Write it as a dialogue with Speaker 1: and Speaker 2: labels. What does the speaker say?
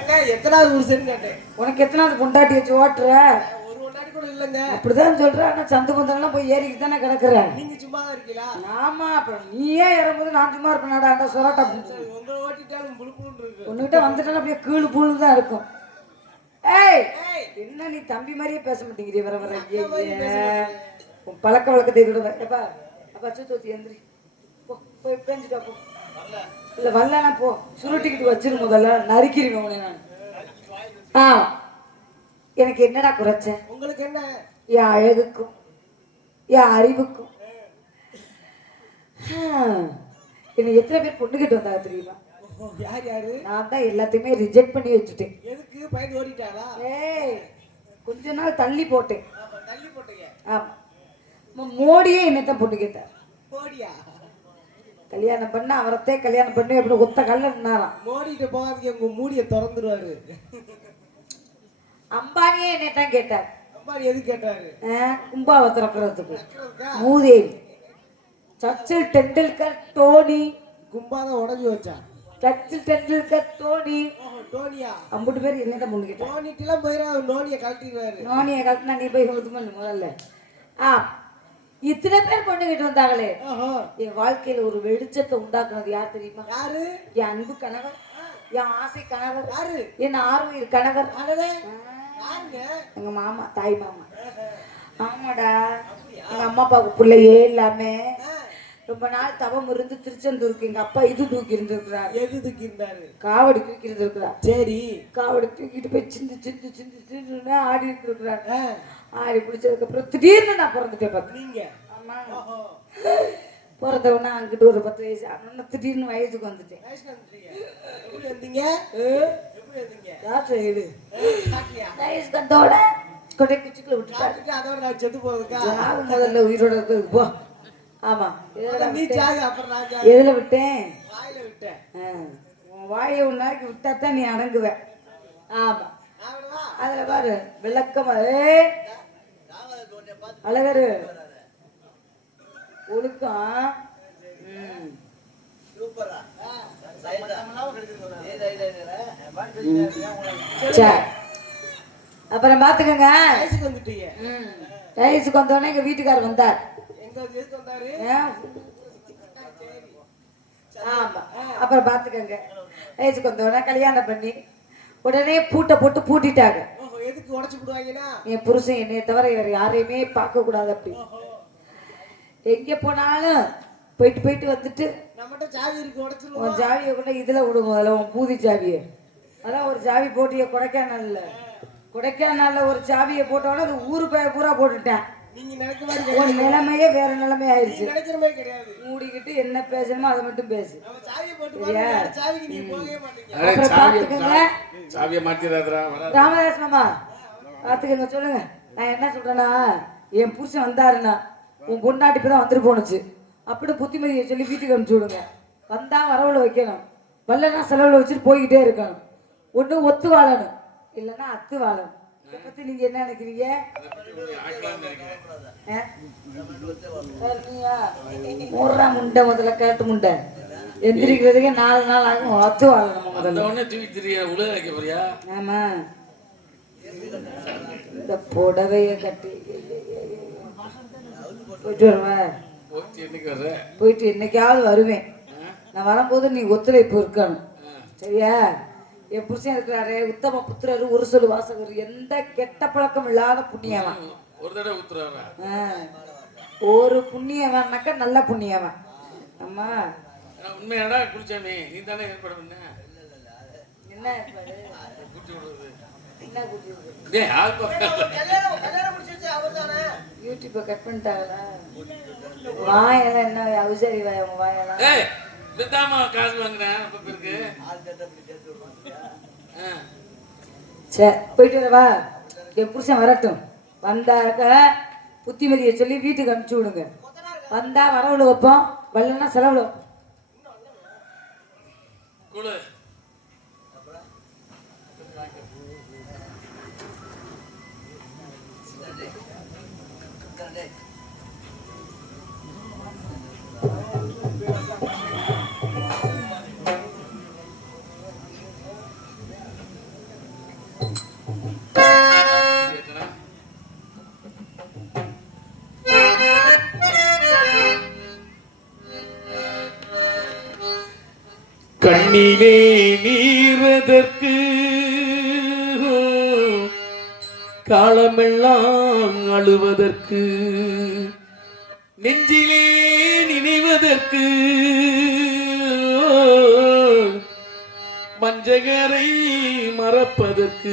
Speaker 1: எத்தனாவது புருஷன் கேட்டேன்.
Speaker 2: உனக்கு எத்தனாவது பொண்டாட்டி வச்சு ஓட்டுற
Speaker 1: ஒரு ஒன்னாடி கூட இல்லைங்க.
Speaker 2: அப்படிதான் சொல்ற. ஆனா சந்து பந்தெல்லாம் போய் ஏறிக்கிட்டு தானே கிடக்குற.
Speaker 1: நீங்க சும்மா தான் இருக்கீங்களா?
Speaker 2: ஆமா அப்புறம் நீயே இறங்கும்போது நான் சும்மா இருப்பேனாடா அந்த சொராட்டா
Speaker 1: சரி, உங்களை ஓட்டிட்டாலும் புழு புழுன்னு இருக்கு.
Speaker 2: உன்கிட்ட வந்துட்டாலும் அப்படியே கீழு பூழு தான் இருக்கும். ஏய் என்ன நீ தம்பி மாதிரியே பேச மாட்டேங்கிறிய வர வர. உன் பழக்க வழக்கத்தை கூட எப்பா அப்பா தூத்தி எந்திரி. போய் பேஞ்சிட்டா போ. இல்ல வரலனா போ. சுருட்டிக்கிட்டு வச்சிரு முதல்ல. நறுக்கிடுவேன் உன்னை நான். ஆ. எனக்கு என்னடா குறைச்ச?
Speaker 1: உங்களுக்கு என்ன?
Speaker 2: என் அழகுக்கும் என் அறிவுக்கும். என்னை எத்தனை பேர் பொண்ணுகிட்டு வந்தாங்க தெரியுமா?
Speaker 1: யார் யாரு?
Speaker 2: நான் தான் எல்லாத்தையுமே ரிஜெக்ட் பண்ணி வச்சுட்டேன்.
Speaker 1: எதுக்கு? பயந்து ஓடிட்டாளா?
Speaker 2: ஏய் கொஞ்ச நாள் தள்ளி போட்டேன்.
Speaker 1: தள்ளி போட்டீங்க.
Speaker 2: ஆமா. மோடியே என்னத்தான் பொண்ணு கேட்டார்.
Speaker 1: போடியா
Speaker 2: கல்யாணம் பண்ண அவரத்தே கல்யாணம் பண்ணி எப்படி ஒத்த கல்ல நின்னாராம்.
Speaker 1: மோடிட்டு போகாதீங்க உங்க மூடிய திறந்துருவாரு.
Speaker 2: அம்பானியே என்னத்தான் கேட்டார்.
Speaker 1: அம்மா எது கேட்டாரு?
Speaker 2: கும்பாவை திறக்கிறதுக்கு? மூதேவி சச்சில் டெண்டுல்கர் டோனி.
Speaker 1: கும்பாதான் உடஞ்சி வச்சா?
Speaker 2: சச்சில் டெண்டுல்கர் டோனி.
Speaker 1: டோனியா?
Speaker 2: அம்புட்டு பேர் என்னதான் பொண்ணு கேட்டார்
Speaker 1: டோனிட்டுலாம் போயிடா நோனியை கழட்டிடுவாரு.
Speaker 2: நோனியை கட்டினா நீ போய் முதல்ல. ஆ இத்தனை பேர் பொண்ணு கிட்ட வந்தாங்களே என் வாழ்க்கையில ஒரு வெளிச்சத்தை உண்டாக்குனது யார் தெரியுமா?
Speaker 1: யாரு?
Speaker 2: என் அன்பு கணவர். என் ஆசை கணவர்.
Speaker 1: யாரு?
Speaker 2: என் ஆர்வீர் கணவர். எங்க மாமா தாய் மாமா. ஆமாடா. எங்க அம்மா அப்பாவுக்கு பிள்ளையே இல்லாம ரொம்ப நாள் தவம் இருந்து திருச்செந்தூருக்கு எங்க அப்பா இது தூக்கி இருந்திருக்கிறார்.
Speaker 1: எது தூக்கியிருந்தாரு
Speaker 2: காவடி தூக்கி இருந்திருக்கிறார்.
Speaker 1: சரி.
Speaker 2: காவடி தூக்கிட்டு போய் சிந்து சிந்து சிந்து சிந்துன்னு ஆடி இருக்கிறார்
Speaker 1: ஆ,
Speaker 2: ஆடி பிடிச்சதுக்கு அப்புறம் திடீர்னு நான் பிறந்துட்டேன் பார்த்து
Speaker 1: நீங்க?
Speaker 2: பிறந்தவொடனே அங்கிட்டு ஒரு பத்து வயசு ஆனால் திடீர்னு வயசுக்கு வந்துட்டேன்.
Speaker 1: எப்படி வந்தீங்க? எப்படி வந்தீங்க?
Speaker 2: சைடு
Speaker 1: சாப்பிட்டியா?
Speaker 2: வயசுக்கு வந்தோட கொடை குச்சிக்குள்ள விட்டுட்டாரு.
Speaker 1: அதோட நான் செத்து போகுதுக்கா?
Speaker 2: சாவு முதல்ல உயிரோட இருக்குது போ. ஆமா. எதுல
Speaker 1: நீ
Speaker 2: விட்டேன்? வாயை ஒரு நாளைக்கு விட்டா தான் நீ அடங்குவ. ஆமா? அதுல பாரு விளக்கமா அழகரு. ஒழுக்கம் அப்புறம் பாத்துக்கோங்க.
Speaker 1: வயசுக்கு
Speaker 2: வந்தோடனே எங்க வீட்டுக்காரர் வந்தார். ஆமா. அப்புறம் பாத்துக்கோங்க வயசுக்கு வந்தோடனே கல்யாணம் பண்ணி உடனே பூட்டை போட்டு பூட்டிட்டாங்க. என் புருஷன் என்னைய தவிர இவர் யாரையுமே பார்க்க கூடாது அப்படி எங்க போனாலும் போயிட்டு போயிட்டு வந்துட்டு உன் சாவியை கூட இதுல விடுங்க அதில் உன் பூதி சாவியை அதான் ஒரு சாவி போட்டிய கொடைக்கானல்ல. கொடைக்கானல்ல ஒரு சாவியை போட்டோன்னே அது ஊரு பய பூரா போட்டுட்டேன். உன் நிலைமையே வேற நிலைமை ஆயிடுச்சு. மூடிக்கிட்டு என்ன பேசணுமோ அதை மட்டும் பேசு. ராமதாஸ் மாமா பாத்துக்கோங்க சொல்லுங்க. நான் என்ன சொல்றேன்னா என் புருஷன் வந்தாருன்னா உன் பொண்டாட்டி இப்பதான் வந்துட்டு போனுச்சு அப்படி புத்திமதியை சொல்லி வீட்டுக்கு அனுப்பிச்சு விடுங்க. வந்தா வரவுல வைக்கணும். வரலன்னா செலவுல வச்சுட்டு போய்கிட்டே இருக்கணும். ஒண்ணு ஒத்து வாழணும் இல்லைன்னா அத்து வாழணும் பத்தி நீங்க என்ன நினைக்கிறீங்க? மூடுறா முண்டை முதல்ல கேட்டு முண்டை. எந்திரிக்கிறதுக்கே நாலு நாள் ஆகும். அத்து வாழணும் முதல்ல.
Speaker 3: உடனே தூக்கி திரிய? உலக வைக்க போறியா?
Speaker 2: ஆமா. இந்த புடவைய கட்டி போயிட்டு வருவேன் போயிட்டு என்னைக்காவது வருவேன். நான் வரும்போது நீ ஒத்துழைப்பு இருக்கணும். சரியா? என் புருஷன் இருக்கிறாரு உத்தம புத்திரர் ஒரு சொல்லு வாசகர் எந்த கெட்ட பழக்கம் இல்லாத புண்ணியவன்.
Speaker 3: ஒரு தடவை
Speaker 2: ஆ. ஒரு புண்ணியவன்னாக்கா நல்ல புண்ணியவன். அம்மா.
Speaker 3: உண்மையாடா குளிச்சாமி நீ தானே ஏற்பாடு பண்ண?
Speaker 2: என்ன ஏற்பாடு?
Speaker 3: கூட்டி விடுறது?
Speaker 2: என்ன
Speaker 3: ஆள்
Speaker 1: முடிச்சிருச்சு அவர் தானே?
Speaker 2: யூடியூப்பை கட் பண்ணிட்டாங்களா? வாயெல்லாம் என்ன அவசரி வாய உங்க வாயெல்லாம்?
Speaker 3: ஏய் வித்தாமா காசு வாங்குறேன் அப்ப பேருக்கு. ஆ.
Speaker 2: சரி போயிட்டு வரவா என் புருஷன் வரட்டும். வந்தாக்க புத்திமதியை சொல்லி வீட்டுக்கு அனுப்பிச்சு விடுங்க. வந்தா வரவுல வைப்போம் வரலன்னா செலவுல வைப்போம்
Speaker 3: கண்ணிலே நீர்வதற்கு காலமெல்லாம் அழுவதற்கு நெஞ்சிலே நினைவதற்கு மஞ்சகரை மறப்பதற்கு